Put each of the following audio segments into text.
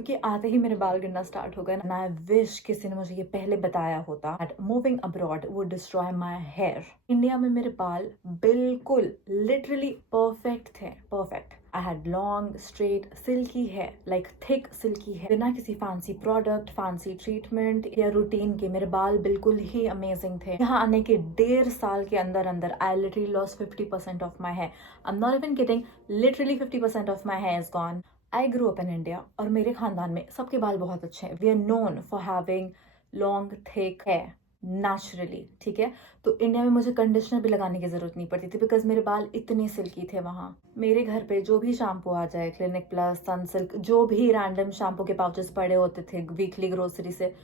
UK आते ही मेरे बाल गिरना स्टार्ट हो गए ना। आई विश किसी ने मुझे ये पहले बताया होता that moving abroad would destroy my hair. India में मेरे बाल बिल्कुल लिटरली परफेक्ट थे, perfect. I had long straight silky hair, like thick silky hair, बिना किसी फैंसी प्रोडक्ट, फैंसी ट्रीटमेंट या रूटीन के मेरे बाल बिल्कुल ही अमेजिंग थे। यहाँ आने के 1.5 साल के अंदर अंदर I literally lost 50% of my hair. I am not even kidding, literally 50% of my hair is gone. I grow up in India और मेरे खानदान में सबके बाल बहुत अच्छे हैं। We are known for having long thick hair naturally, ठीक है। तो इंडिया में मुझे कंडीशनर भी लगाने की जरूरत नहीं पड़ती थी बिकॉज मेरे बाल इतने सिल्की थे वहाँ। मेरे घर पे जो भी शैम्पू आ जाए, क्लिनिक प्लस, सनसिल्क, जो भी रैंडम शैम्पू के पाउचेस पड़े होते थे वीकली ग्रोसरी से,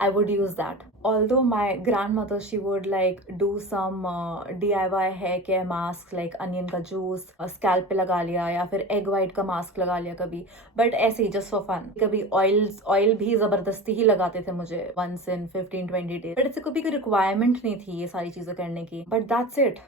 I would use that. Although my grandmother, she would like do some DIY hair care masks like onion का juice scalp पे लगा लिया या फिर egg white का mask लगा लिया कभी, but ऐसे ही just for fun। कभी oil भी जबरदस्ती ही लगाते थे मुझे once in 15-20 days, but इससे कभी कोई requirement नहीं थी ये सारी चीजें करने की, but that's it।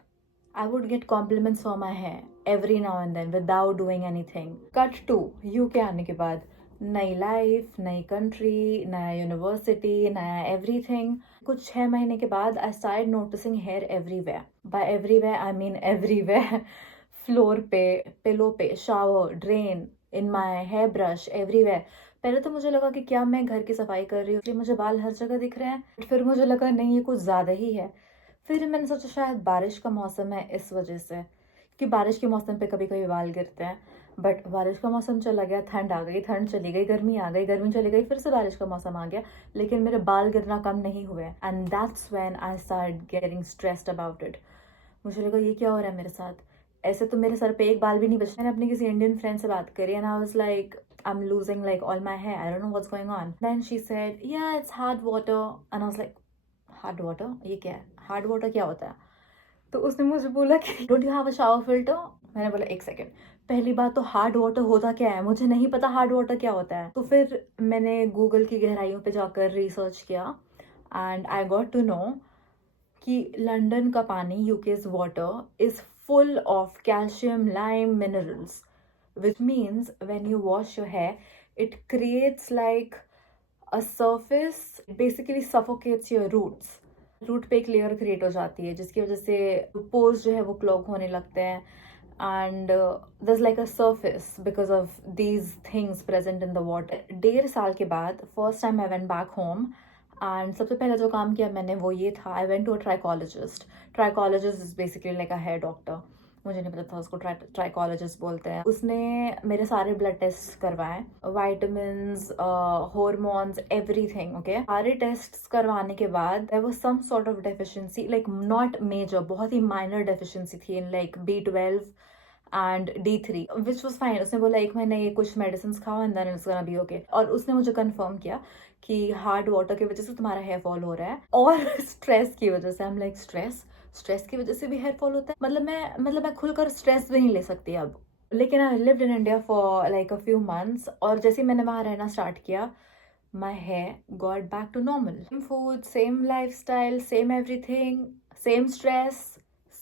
I would get compliments for my hair every now and then without doing anything। Cut to UK आने के बाद नई लाइफ, नई कंट्री, नया यूनिवर्सिटी, नया एवरीथिंग। कुछ 6 महीने के बाद I started noticing hair everywhere. By everywhere I mean everywhere. Floor पे, पिलो पे, shower, drain, in my hair brush, everywhere. पहले तो मुझे लगा कि क्या मैं घर की सफाई कर रही हूँ इसलिए मुझे बाल हर जगह दिख रहे हैं, फिर मुझे लगा नहीं, ये कुछ ज्यादा ही है। फिर मैंने सोचा शायद बारिश का मौसम है इस वजह से, कि बारिश के मौसम पे कभी कभी बाल गिरते हैं। बट बारिश का मौसम चला गया, ठंड आ गई, ठंड चली गई, गर्मी आ गई, गर्मी चली गई, फिर से बारिश का मौसम आ गया, लेकिन मेरे बाल गिरना कम नहीं हुए। And that's when I start getting stressed about it. मुझे लगा ये क्या हो रहा है मेरे साथ, ऐसे तो मेरे सर पे एक बाल भी नहीं बचा। मैंने अपनी किसी इंडियन फ्रेंड से बात करी and I was like I am losing like all my hair, I don't know what's going on. Then she said yeah it's hard water and I was like hard water, ये क्या है, hard water क्या होता है? तो उसने मुझे बोला कि don't you have a shower filter. मैंने बोला एक सेकेंड, पहली बात तो हार्ड वाटर होता क्या है, मुझे नहीं पता हार्ड वाटर क्या होता है। तो फिर मैंने गूगल की गहराइयों पे जाकर रिसर्च किया and I got to know कि लंदन का पानी, UK's water is full of calcium, lime, minerals, which means when you wash your hair it creates like a surface, basically suffocates your roots। Root पे एक layer create हो जाती है जिसकी वजह से पोर्स जो है वो क्लॉग होने लगते हैं and there's like a surface because of these things present in the water। 1.5 साल के बाद first time I went back home and सबसे पहला जो काम किया मैंने वो ये था, I went to a trichologist. Trichologist is basically like a hair doctor, मुझे नहीं पता था उसको ट्राइकोलॉजिस्ट बोलते हैं। उसने मेरे सारे ब्लड टेस्ट करवाए, वाइटामिन्स, हॉर्मोन्स, एवरीथिंग, ओके। सारे टेस्ट करवाने के बाद there was some sort of deficiency, like not major, बहुत ही माइनर डेफिशिएंसी थी in like B12 and D3 which was fine. उसने बोला 1 महीने ये कुछ मेडिसिन खाओ and then it's gonna be okay. और उसने मुझे कंफर्म किया कि हार्ड वाटर की वजह से तुम्हारा हेयर फॉल हो रहा है और स्ट्रेस की वजह से। आई एम लाइक स्ट्रेस की वजह से भी हेयर फॉल होता है? मतलब मैं खुलकर स्ट्रेस भी नहीं ले सकती अब। लेकिन I lived in India for like a few months और जैसे मैंने वहां रहना स्टार्ट किया, my hair got back to normal. Same food, same lifestyle, same everything, same stress,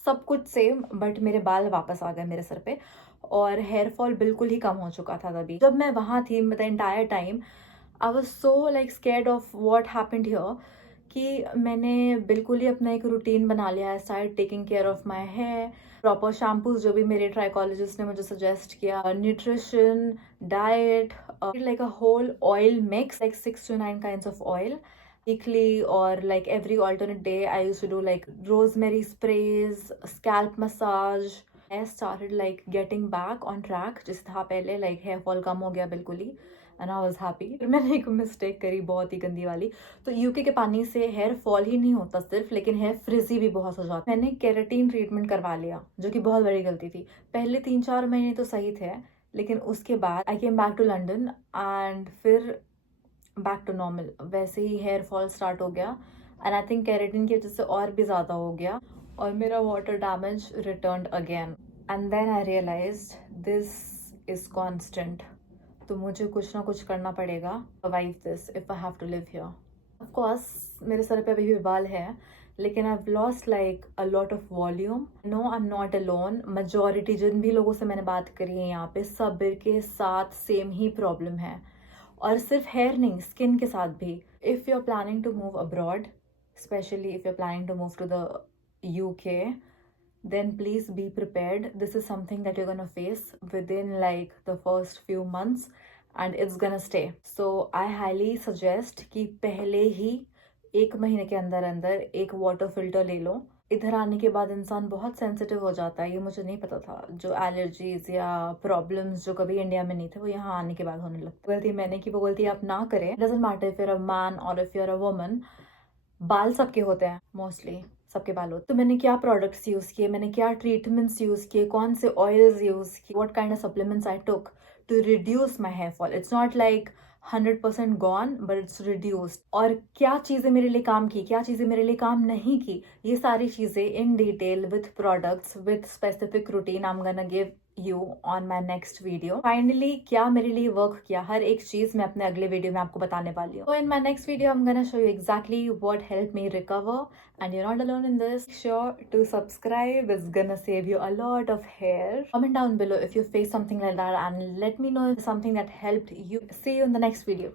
सब कुछ सेम, बट मेरे बाल वापस आ गए मेरे सर पे और हेयर फॉल बिल्कुल ही कम हो चुका था तभी। जब मैं वहां थी the entire time I was so like scared of what happened here कि मैंने बिल्कुल ही अपना एक रूटीन बना लिया है। Start taking care of my hair, proper shampoos जो भी मेरे ट्राइकोलॉजिस्ट ने मुझे सजेस्ट किया, nutrition, diet, like a whole oil mix, like 6 to 9 kinds of oil weekly, or like every alternate day I used to do like rosemary sprays, scalp massage। I started like getting back on track जैसे था पहले, like hair fall कम हो गया बिल्कुल ही and I was happy। फिर मैंने एक mistake करी बहुत ही गंदी वाली। तो यूके के पानी से हेयर फॉल ही नहीं होता सिर्फ, लेकिन हेयर फ्रिजी भी बहुत हो जाता। मैंने केराटिन ट्रीटमेंट करवा लिया जो कि बहुत बड़ी गलती थी। पहले 3-4 महीने तो सही थे, लेकिन उसके बाद I came back to London and फिर बैक टू नॉर्मल, वैसे ही हेयर फॉल स्टार्ट हो गया एंड आई थिंक केराटिन की वजह से और भी ज़्यादा हो गया और मेरा water damage return again. And then I realised this is constant, तो मुझे कुछ ना कुछ करना पड़ेगा survive this if I have to live here. Of course मेरे सर पे अभी भी बाल है, लेकिन I have lost like a lot of volume. No I am not alone, majority जिन भी लोगों से मैंने बात करी है यहाँ पे सब के साथ सेम ही प्रॉब्लम है। और सिर्फ हेयर नहीं, स्किन के साथ भी. If you are planning to move abroad, specially if you are planning to move to the UK, then please be prepared. This is something that you're gonna face within like the first few months and it's gonna stay. So I highly suggest कि पहले ही 1 महीने के अंदर अंदर एक water filter ले लो. इधर आने के बाद इंसान बहुत सेंसिटिव हो जाता है, ये मुझे नहीं पता था. जो एलर्जीज या प्रॉब्लम्स जो कभी इंडिया में नहीं थे वो यहाँ आने के बाद होने लगते. गलती मैंने की, वो गलती आप ना करें. Doesn't matter if you're a man और इफ यूर अ वुमन. बाल सबके होते हैं, मोस्टली सबके बाल होते हैं. तो मैंने क्या प्रोडक्ट्स यूज़ किए, मैंने क्या ट्रीटमेंट्स यूज़ किए, कौन से ऑयल्स यूज़ किए, what kind of supplements I took to reduce my hair fall. It's not like 100% gone but it's reduced. और क्या चीज़ें मेरे लिए काम की, क्या चीज़ें मेरे लिए काम नहीं की, ये सारी चीज़ें in detail with products with specific routine I am gonna give you on my next video. Finally, क्या मेरे लिए वर्क किया, हर एक चीज मैं अपने अगले वीडियो में आपको बताने वाली हूँ. So in my next video I'm gonna show you exactly what helped me recover, and you're not alone in this. Make sure to subscribe, it's gonna save you a lot of hair. Comment down below if you face something like that and let me know if it's something that helped you. See you in the next video.